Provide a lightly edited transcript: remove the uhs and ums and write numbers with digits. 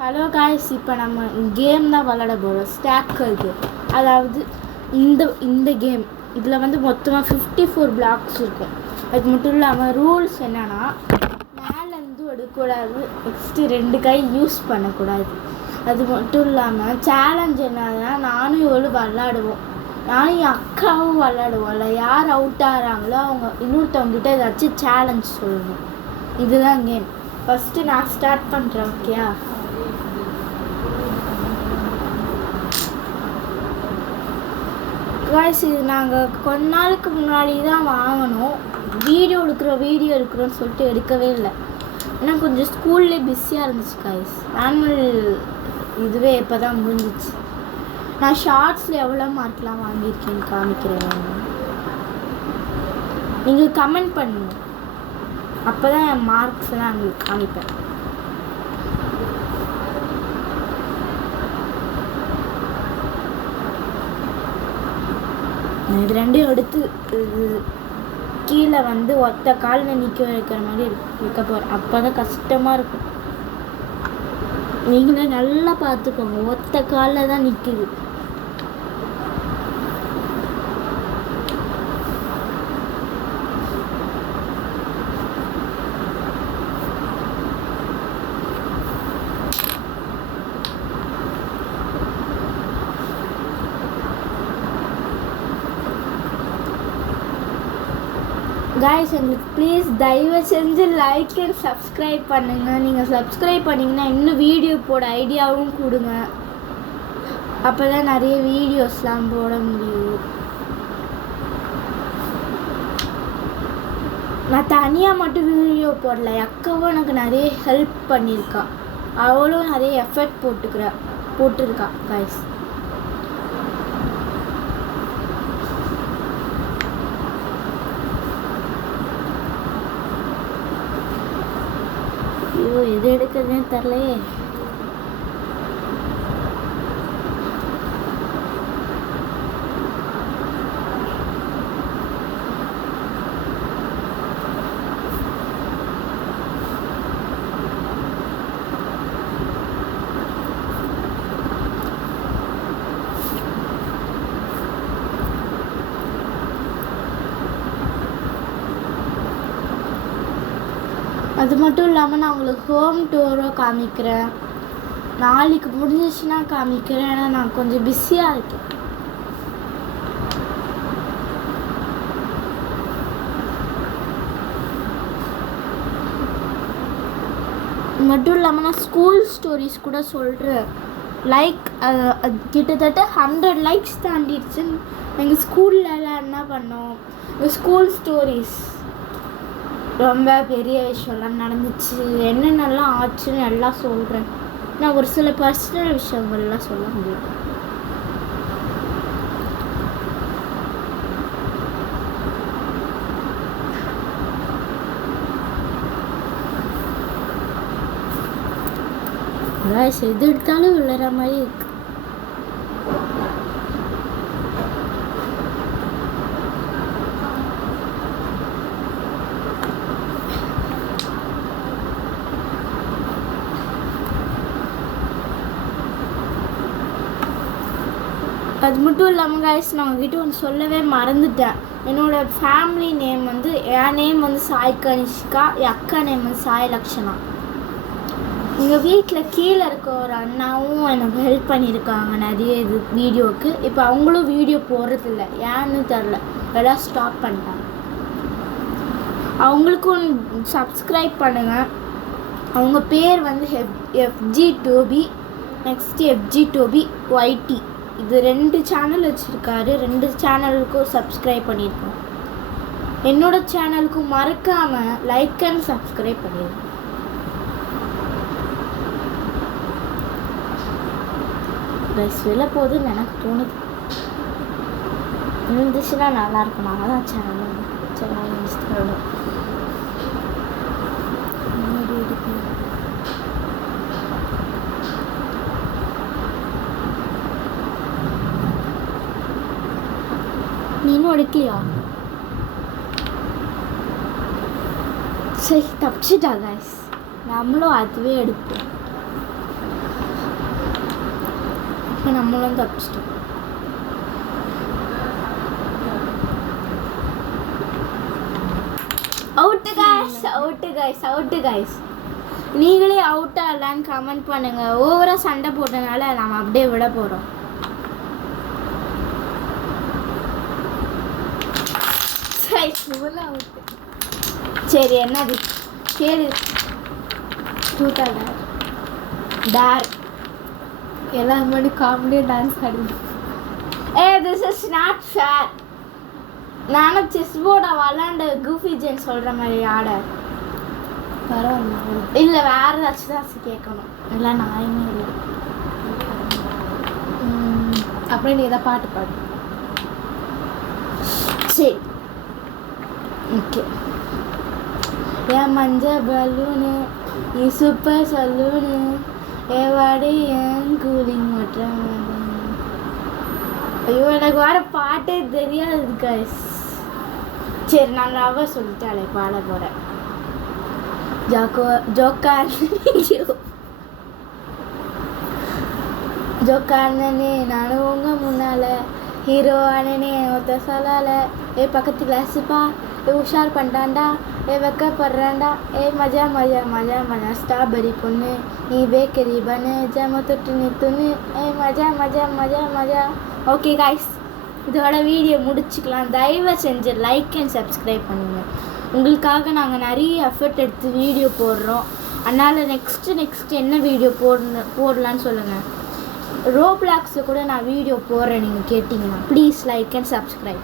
Hello guys, இப்போ நம்ம game தான் விளாட போகிறோம். ஸ்டாக்கருக்கு, அதாவது இந்த கேம் இதில் வந்து மொத்தமாக 54 பிளாக்ஸ் இருக்கும். அது மட்டும் இல்லாமல் ரூல்ஸ் என்னென்னா, மேலேருந்து எடுக்கக்கூடாது, நெக்ஸ்ட்டு 2 கை யூஸ் பண்ணக்கூடாது. அது மட்டும் இல்லாமல் சேலஞ்ச் என்னன்னா, நானும் எவ்வளோ விளாடுவோம், நானும் என் அக்காவும் விளாடுவோம். இல்லை யார் அவுட் ஆகிறாங்களோ அவங்க இன்னொருத்தவங்ககிட்ட ஏதாச்சும் சேலஞ்ச் சொல்லணும். இதுதான் கேம். ஃபஸ்ட்டு நான் ஸ்டார்ட் பண்ணுறேன், ஓகேயா? காய்ஸ், இது நாங்கள் கொஞ்ச நாளுக்கு முன்னாடி தான் வாங்கினோம். வீடியோ எடுக்கிறோன்னு சொல்லிட்டு எடுக்கவே இல்லை. ஏன்னா கொஞ்சம் ஸ்கூல்லே பிஸியாக இருந்துச்சு காய்ஸ். ஆனுவல் இதுவே இப்போ தான் முடிஞ்சிச்சு. நான் ஷார்ட்ஸில் எவ்வளோ மார்க்லாம் வாங்கியிருக்கேன்னு காமிக்கிறேன். நீங்கள் கமெண்ட் பண்ணுங்க, அப்போ தான் என் மார்க்ஸ்லாம் உங்களுக்கு காமிப்பேன். இது ரெண்டையும் எடுத்து கீழே வந்து ஒத்த காலில் நிற்க வைக்கிற மாதிரி வைக்க போகிறேன். அப்போ தான் கஷ்டமாக இருக்கும். நீங்களே நல்லா பார்த்துக்கோங்க, ஒத்த காலில் தான் நிற்குது. காய்ஸ், எங்களுக்கு ப்ளீஸ் தயவு செஞ்சு லைக் அண்ட் சப்ஸ்கிரைப் பண்ணுங்கள். நீங்கள் சப்ஸ்கிரைப் பண்ணிங்கன்னா இன்னும் வீடியோ போட ஐடியாவும் கொடுங்க. அப்போ தான் நிறைய வீடியோஸ்லாம் போட முடியும். நான் தனியாக மட்டும் வீடியோ போடல, அக்காவும் எனக்கு நிறைய ஹெல்ப் பண்ணியிருக்கா. அவளும் நிறைய எஃபர்ட் போட்டிருக்கா காய்ஸ். ஐயோ, எது எடுக்கிறதுன்னு தெரிலையே. அது மட்டும் இல்லாமல் நான் உங்களுக்கு ஹோம் டூரும் காமிக்கிறேன். நாளைக்கு முடிஞ்சிச்சுன்னா காமிக்கிறேன். ஏன்னா நான் கொஞ்சம் பிஸியாக இருக்கேன். மட்டும் இல்லாமல் நான் ஸ்கூல் ஸ்டோரிஸ் கூட சொல்கிறேன். லைக் கிட்டத்தட்ட 100 லைக்ஸ் தாண்டிடுச்சு. எங்கள் ஸ்கூல்லலாம் என்ன பண்ணோம், எங்கள் ஸ்கூல் ஸ்டோரிஸ் ரொம்ப பெரிய விஷயம்லாம் நடந்துச்சு, என்னென்னலாம் ஆச்சுன்னு எல்லாம் சொல்கிறேன். நான் ஒரு சில பர்சனல் விஷயங்கள்லாம் சொல்ல முடியும். எது எடுத்தாலும் விழுற மாதிரி இருக்கு. அது மட்டும் இல்லாமல் காய்ஸ், நான் உங்ககிட்ட ஒன்று சொல்லவே மறந்துட்டேன். என்னோடய ஃபேமிலி நேம் வந்து, என் நேம் வந்து சாய் கனிஷ்கா, என் அக்கா நேம் வந்து சாய் லக்ஷனா. எங்கள் வீட்டில் கீழே இருக்க ஒரு அண்ணாவும் எனக்கு ஹெல்ப் பண்ணியிருக்காங்க நிறைய வீடியோவுக்கு. இப்போ அவங்களும் வீடியோ போடுறதில்ல, ஏன்னு தெரில, எல்லாம் ஸ்டாப் பண்ணிட்டாங்க. அவங்களுக்கும் சப்ஸ்கிரைப் பண்ணுங்கள். அவங்க பேர் வந்து FG Toby, next FG Toby YT. இது 2 சேனல் வச்சுருக்காரு. 2 சேனலுக்கும் சப்ஸ்கிரைப் பண்ணியிருக்கோம். என்னோடய சேனலுக்கும் மறக்காமல் லைக் அண்ட் சப்ஸ்கிரைப் பண்ணிடுங்க. வெளில போகுதுன்னு எனக்கு தோணுது. இருந்துச்சுன்னா நல்லாயிருக்கும். நாங்கள் தான் சேனல் இன்ஸ்டாகிராம் நீனும் எடுக்கலையா? சரி, தப்பிச்சிட்டா கைஸ். நம்மளும் அதுவே எடுப்போம். நம்மளும் தப்பிச்சிட்டோம். Out guys. நீங்களே அவுட்டா இல்லைன்னு கமெண்ட் பண்ணுங்க. ஓவரா சண்டை போட்டனால நம்ம அப்படியே விட போறோம். சரி என்னது சரி டார் எல்லாரும் முன்னாடி காமெடியாக டான்ஸ் ஆடுது. This is not fair. நானும் செஸ் போர்டை விளாண்டு கூஃபி ஜென் சொல்கிற மாதிரி ஆட பரவாயில்ல. இல்லை வேறு ஏதாச்சும் தான் கேட்கணும். இல்லை நாயுமே இல்லை. அப்புறம் நீ எதாவது பாட்டு பாடு. சரி ஓகே. என் மஞ்ச பலூனு நீ சூப்பர் சலூனு ஏவாடி என் கூலிங் மட்டும். ஐயோ எனக்கு வர பாட்டே தெரியாது கைஸ். சரி நான் ரவ சொல்லிட்டாலே பாட போகிறேன். ஜோக்கானே நானும் உங்க முன்னால ஹீரோ ஆனனே ஒருத்த சொல்லால பக்கத்து கிளாஸுப்பா உஷார் பண்ணிட்டான்டா வெக்கப்படுறான்டா மஜா மஜா மஜா மஜா ஸ்ட்ராபெரி பொண்ணு நீ பேக்கரி பண்ணு ஜம தொட்டு நித்துன்னு மஜா மஜா மஜா மஜா. ஓகே காய்ஸ், இதோட வீடியோ முடிச்சுக்கலாம். தயவு செஞ்சு லைக் அண்ட் சப்ஸ்கிரைப் பண்ணுங்கள். உங்களுக்காக நாங்கள் நிறைய எஃபர்ட் எடுத்து வீடியோ போடுறோம். அதனால் நெக்ஸ்ட்டு என்ன வீடியோ போடலான்னு சொல்லுங்கள். ரோப்ளாக்ஸை கூட நான் வீடியோ போடுறேன், நீங்கள் கேட்டிங்கன்னா. Please like and subscribe.